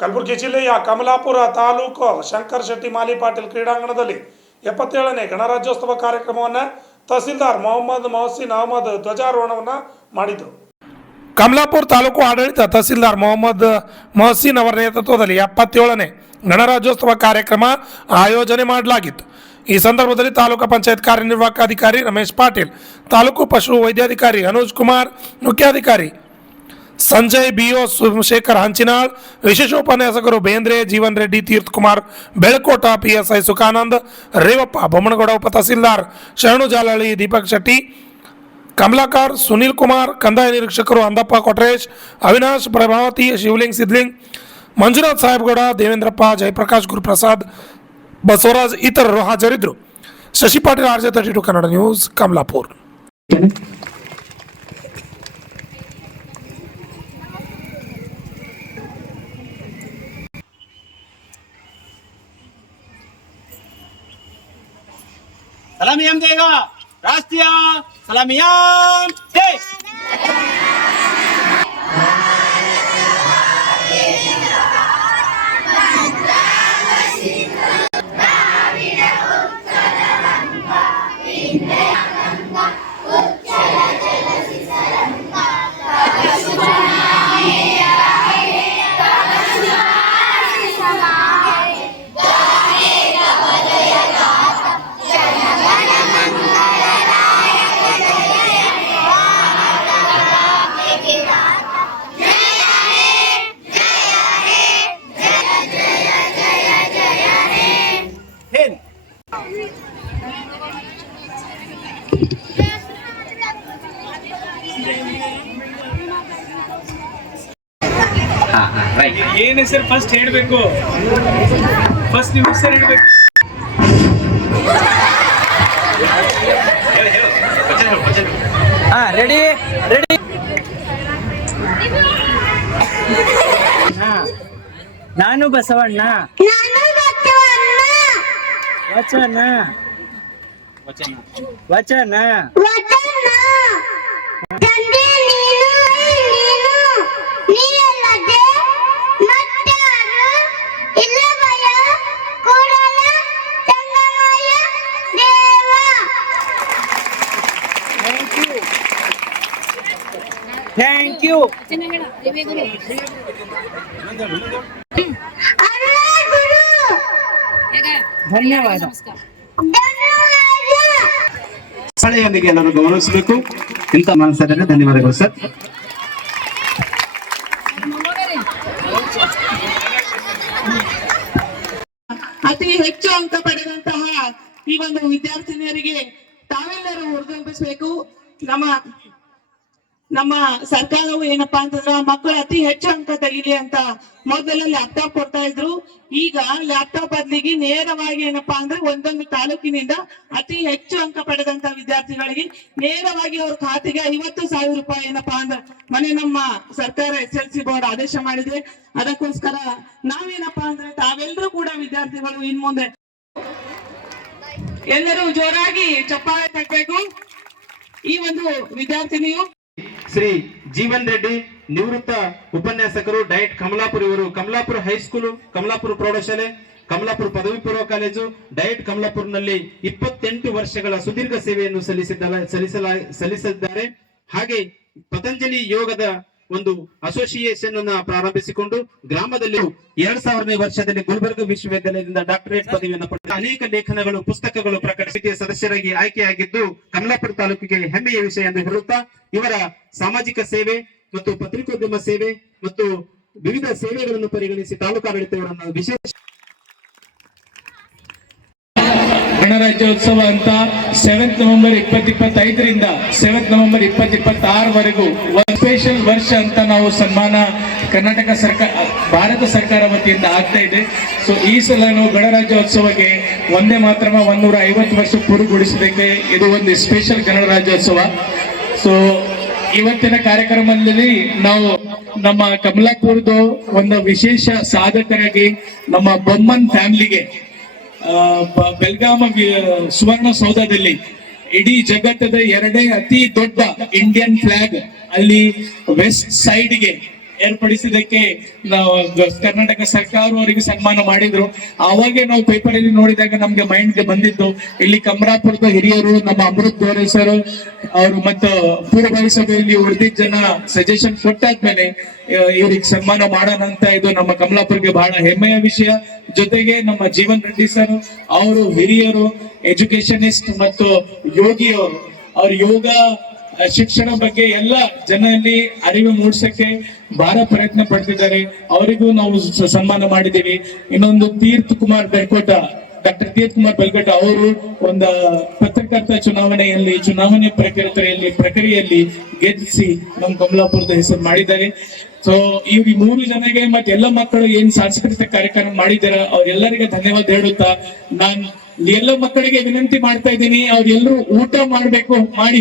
ಕಲಬುರಗಿ ಜಿಲ್ಲೆಯ ಕಮಲಾಪುರ ತಾಲೂಕು ಶಂಕರ್ ಶೆಟ್ಟಿ ಮಾಲಿ ಪಾಟೀಲ್ ಕ್ರೀಡಾಂಗಣದಲ್ಲಿ 77ನೇ ಗಣರಾಜ್ಯೋತ್ಸವ ಕಾರ್ಯಕ್ರಮವನ್ನು ತಹಸೀಲ್ದಾರ್ ಮೊಹಮ್ಮದ್ ಮೊಹಸಿನ್ ಅಹಮದ್ ಧ್ವಜಾರೋಹಣವನ್ನು ಮಾಡಿದರು. ಕಮಲಾಪುರ ತಾಲೂಕು ಆಡಳಿತ ತಹಸೀಲ್ದಾರ್ ಮೊಹಮ್ಮದ್ ಮೊಹಸಿನ್ ಅವರ ನೇತೃತ್ವದಲ್ಲಿ 77ನೇ ಗಣರಾಜ್ಯೋತ್ಸವ ಕಾರ್ಯಕ್ರಮ ಆಯೋಜನೆ ಮಾಡಲಾಗಿತ್ತು. ಈ ಸಂದರ್ಭದಲ್ಲಿ ತಾಲೂಕು ಪಂಚಾಯತ್ ಕಾರ್ಯನಿರ್ವಾಹಕ ಅಧಿಕಾರಿ ರಮೇಶ್ ಪಾಟೀಲ್, ತಾಲೂಕು ಪಶು ವೈದ್ಯಾಧಿಕಾರಿ ಅನುಜ್ ಕುಮಾರ್, ಮುಖ್ಯಾಧಿಕಾರಿ ಸಂಜಯ್ ಬಿಒ ಸೋಮಶೇಖರ್ ಹಂಚಿನಾಳ್, ವಿಶೇಷ ಉಪನ್ಯಾಸಕರು ಬೇಂದ್ರೆ, ಜೀವನ್ ರೆಡ್ಡಿ, ತೀರ್ಥ ಕುಮಾರ್ ಬೆಳಕೋಟ, PSI ಸುಖಾನಂದ್, ರೇವಪ್ಪ ಬೊಮ್ಮನಗೌಡ, ಉಪ ತಹಸೀಲ್ದಾರ್ ಶರಣು ಜಾಲಹಳ್ಳಿ, ದೀಪಕ್ ಶೆಟ್ಟಿ, ಕಮಲಾಕರ್, ಸುನೀಲ್ ಕುಮಾರ್, ಕಂದಾಯ ನಿರೀಕ್ಷಕರು ಅಂದಪ್ಪ ಕೊಟ್ರೇಶ್, ಅವಿನಾಶ್, ಪ್ರಭಾವತಿ, ಶಿವಲಿಂಗ್ ಸಿದ್ಲಿಂಗ್, ಮಂಜುನಾಥ್ ಸಾಹೇಬ್ಗೌಡ, ದೇವೇಂದ್ರಪ್ಪ, ಜಯಪ್ರಕಾಶ್, ಗುರುಪ್ರಸಾದ್, ಬಸವರಾಜ್ ಇತರರು ಹಾಜರಿದ್ದರು. Shashi Patil, RJ32 Kannada news, Kamalapur. सलामियां देगा राष्ट्रीय सलामियां दे ಏನ್ ಹೆಸರು ಫಸ್ಟ್ ಹೇಳಬೇಕು, ಫಸ್ಟ್ ನಿಮ್ಮ ಹೆಸರು ಹೇಳಬೇಕು. Ready ready. ನಾನು ಬಸವಣ್ಣ ವಚನ ವಚನ ವಚನ ಥ್ಯಾಂಕ್ ಯು. ಧನ್ಯವಾದ. ಶಾಲೆಯೊಂದಿಗೆ ಎಲ್ಲರೂ ಗೌರವಿಸಬೇಕು. ಇಂಥ ಮನಸ್ಸಲ್ಲಿ ಧನ್ಯವಾದಗಳು ಸರ್. ಅತಿ ಹೆಚ್ಚು ಅಂಕ ಪಡೆದಂತಹ ಈ ಒಂದು ವಿದ್ಯಾರ್ಥಿನಿಯರಿಗೆ ತಾವೆಲ್ಲರೂ ಹುರಿದುಂಬಿಸಬೇಕು. ನಮ್ಮ ಸರ್ಕಾರವು ಏನಪ್ಪಾ ಅಂತಂದ್ರ ಮಕ್ಕಳು ಅತಿ ಹೆಚ್ಚು ಅಂಕ ತೆಗಿಲಿ ಅಂತ ಮೊದಲ ಲ್ಯಾಪ್ಟಾಪ್ ಕೊಡ್ತಾ ಇದ್ರು. ಈಗ ಲ್ಯಾಪ್ಟಾಪ್ ಬದಲಿಗೆ ನೇರವಾಗಿ ಏನಪ್ಪಾ ಅಂದ್ರೆ ಒಂದೊಂದು ತಾಲೂಕಿನಿಂದ ಅತಿ ಹೆಚ್ಚು ಅಂಕ ಪಡೆದಂತ ವಿದ್ಯಾರ್ಥಿಗಳಿಗೆ ನೇರವಾಗಿ ಅವ್ರ ಖಾತೆಗೆ 50,000 ರೂಪಾಯಿ ಏನಪ್ಪಾ ಅಂದ್ರೆ ಮನೆ ನಮ್ಮ ಸರ್ಕಾರ SLC ಬೋರ್ಡ್ ಆದೇಶ ಮಾಡಿದೆ. ಅದಕ್ಕೋಸ್ಕರ ನಾವೇನಪ್ಪಾ ಅಂದ್ರೆ ತಾವೆಲ್ಲರೂ ಕೂಡ ವಿದ್ಯಾರ್ಥಿಗಳು ಇನ್ ಮುಂದೆ ಎಲ್ಲರೂ ಜೋರಾಗಿ ಚಪ್ಪಾಳೆ ತಟ್ಟಬೇಕು. ಈ ಒಂದು ವಿದ್ಯಾರ್ಥಿನಿಯು ಶ್ರೀ ಜೀವನ್ ರೆಡ್ಡಿ, ನಿವೃತ್ತ ಉಪನ್ಯಾಸಕರು, ಡಯಟ್ ಕಮಲಾಪುರ. ಇವರು ಕಮಲಾಪುರ ಹೈಸ್ಕೂಲು, ಕಮಲಾಪುರ ಪ್ರೌಢಶಾಲೆ, ಕಮಲಾಪುರ ಪದವಿ ಪೂರ್ವ ಕಾಲೇಜು, ಡಯಟ್ ಕಮಲಾಪುರ್ನಲ್ಲಿ 28 ವರ್ಷಗಳ ಸುದೀರ್ಘ ಸೇವೆಯನ್ನು ಸಲ್ಲಿಸಿದ್ದಾರೆ. ಹಾಗೆ ಪತಂಜಲಿ ಯೋಗದ ಒಂದು ಅಸೋಸಿಯೇಷನ್ ಅನ್ನ ಪ್ರಾರಂಭಿಸಿಕೊಂಡು ಗ್ರಾಮದಲ್ಲಿ 2000ನೇ ವರ್ಷದಲ್ಲಿ ಗುಲ್ಬರ್ಗ ವಿಶ್ವವಿದ್ಯಾಲಯದಿಂದ ಡಾಕ್ಟರೇಟ್ ಪದವಿಯನ್ನು ಪಡೆದ ಅನೇಕ ಲೇಖನಗಳು, ಪುಸ್ತಕಗಳು ಪ್ರಕಟಿಸಿದ ಸದಸ್ಯರಾಗಿ ಆಯ್ಕೆಯಾಗಿದ್ದು ಕಮಲಾಪುರ ತಾಲೂಕಿಗೆ ಹೆಮ್ಮೆಯ ವಿಷಯ ಎಂದು ಹೇಳುತ್ತಾ ಇವರ ಸಾಮಾಜಿಕ ಸೇವೆ ಮತ್ತು ಪತ್ರಿಕೋದ್ಯಮ ಸೇವೆ ಮತ್ತು ವಿವಿಧ ಸೇವೆಗಳನ್ನು ಪರಿಗಣಿಸಿ ತಾಲೂಕಾಡಳಿತ ಇವರನ್ನು ವಿಶೇಷ ಗಣರಾಜ್ಯೋತ್ಸವ ಅಂತ 7 ನವೆಂಬರ್ 2025ರಿಂದ 7 ನವೆಂಬರ್ 2026ವರೆಗೂ ಸ್ಪೆಷಲ್ ವರ್ಷ ಅಂತ ನಾವು ಸನ್ಮಾನ ಕರ್ನಾಟಕ ಸರ್ಕಾರ, ಭಾರತ ಸರ್ಕಾರ ವತಿಯಿಂದ ಆಗ್ತಾ ಇದೆ. ಸೊ ಈ ಸಲ ನಾವು ಗಣರಾಜ್ಯೋತ್ಸವಕ್ಕೆ ಒಂದೇ ಮಾತ್ರ 150 ವರ್ಷ ಪೂರ್ಣಗೊಳಿಸಲಿಕ್ಕೆ ಇದು ಒಂದು ಸ್ಪೆಷಲ್ ಗಣರಾಜ್ಯೋತ್ಸವ. ಸೊ ಇವತ್ತಿನ ಕಾರ್ಯಕ್ರಮದಲ್ಲಿ ನಾವು ನಮ್ಮ ಕಮಲಾಪುರದ ಒಂದು ವಿಶೇಷ ಸಾಧಕರಾಗಿ ನಮ್ಮ ಬೊಮ್ಮನ್ ಫ್ಯಾಮಿಲಿಗೆ ಬೆಲ್ಗಾಮ ಸುವರ್ಣ ಸೌಧದಲ್ಲಿ ಇಡೀ ಜಗತ್ತದ ಎರಡೇ ಅತಿ ದೊಡ್ಡ ಇಂಡಿಯನ್ ಫ್ಲಾಗ್ ಅಲ್ಲಿ ವೆಸ್ಟ್ ಸೈಡ್ಗೆ ಏರ್ಪಡಿಸಿದ್ದಕ್ಕೆ ನಾವು ಕರ್ನಾಟಕ ಸರ್ಕಾರ ಅವರಿಗೆ ಸನ್ಮಾನ ಮಾಡಿದ್ರು. ಅವಾಗೆ ನಾವು ಪೇಪರ್ ಅಲ್ಲಿ ನೋಡಿದಾಗ ನಮ್ಗೆ ಮೈಂಡ್ಗೆ ಬಂದಿದ್ದು, ಇಲ್ಲಿ ಕಮಲಾಪುರದ ಹಿರಿಯರು ನಮ್ಮ ಅಮೃತ್ ಗೋರೆ ಸರ್ ಅವರು ಮತ್ತು ಪೂರ್ವಭಾವಿ ಸಭೆಯಲ್ಲಿ ಉಳಿದಿದ್ದ ಜನ ಸಜೆಷನ್ ಕೊಟ್ಟಾದ್ಮೇಲೆ ಇವ್ರಿಗೆ ಸನ್ಮಾನ ಮಾಡೋಣ ಅಂತ. ಇದು ನಮ್ಮ ಕಮಲಾಪುರ್ಗೆ ಬಹಳ ಹೆಮ್ಮೆಯ ವಿಷಯ. ಜೊತೆಗೆ ನಮ್ಮ ಜೀವನ್ ರೆಡ್ಡಿ ಸರ್ ಅವರು ಹಿರಿಯರು, ಎಜುಕೇಶನಿಸ್ಟ್ ಮತ್ತು ಯೋಗಿಯವರು. ಅವ್ರ ಯೋಗ ಶಿಕ್ಷಣ ಬಗ್ಗೆ ಎಲ್ಲ ಜನರಲ್ಲಿ ಅರಿವು ಮೂಡಿಸಕ್ಕೆ ಬಹಳ ಪ್ರಯತ್ನ ಪಡ್ತಿದ್ದಾರೆ. ಅವರಿಗೂ ನಾವು ಸನ್ಮಾನ ಮಾಡಿದ್ದೀವಿ. ಇನ್ನೊಂದು ಡಾಕ್ಟರ್ ತೀರ್ಥ ಕುಮಾರ್ ಬೆಲ್ಗಟ್ಟ ಅವರು ಒಂದು ಪತ್ರಕರ್ತ ಚುನಾವಣೆ ಪ್ರಕ್ರಿಯೆಯಲ್ಲಿ ಗೆಲ್ಲಿಸಿ ನಮ್ಮ ಕಮಲಾಪುರದ ಹೆಸರು ಮಾಡಿದ್ದಾರೆ. ಸೊ ಈ 3 ಜನಗೆ ಮತ್ತೆ ಎಲ್ಲ ಮಕ್ಕಳು ಏನ್ ಸಾಂಸ್ಕೃತಿಕ ಕಾರ್ಯಕ್ರಮ ಮಾಡಿದಾರ ಅವ್ರೆಲ್ಲರಿಗೆ ಧನ್ಯವಾದ ಹೇಳುತ್ತಾ, ನಾನ್ ಎಲ್ಲ ಮಕ್ಕಳಿಗೆ ವಿನಂತಿ ಮಾಡ್ತಾ ಇದ್ದೀನಿ, ಅವ್ರೆಲ್ಲರೂ ಊಟ ಮಾಡ್ಬೇಕು, ಮಾಡಿ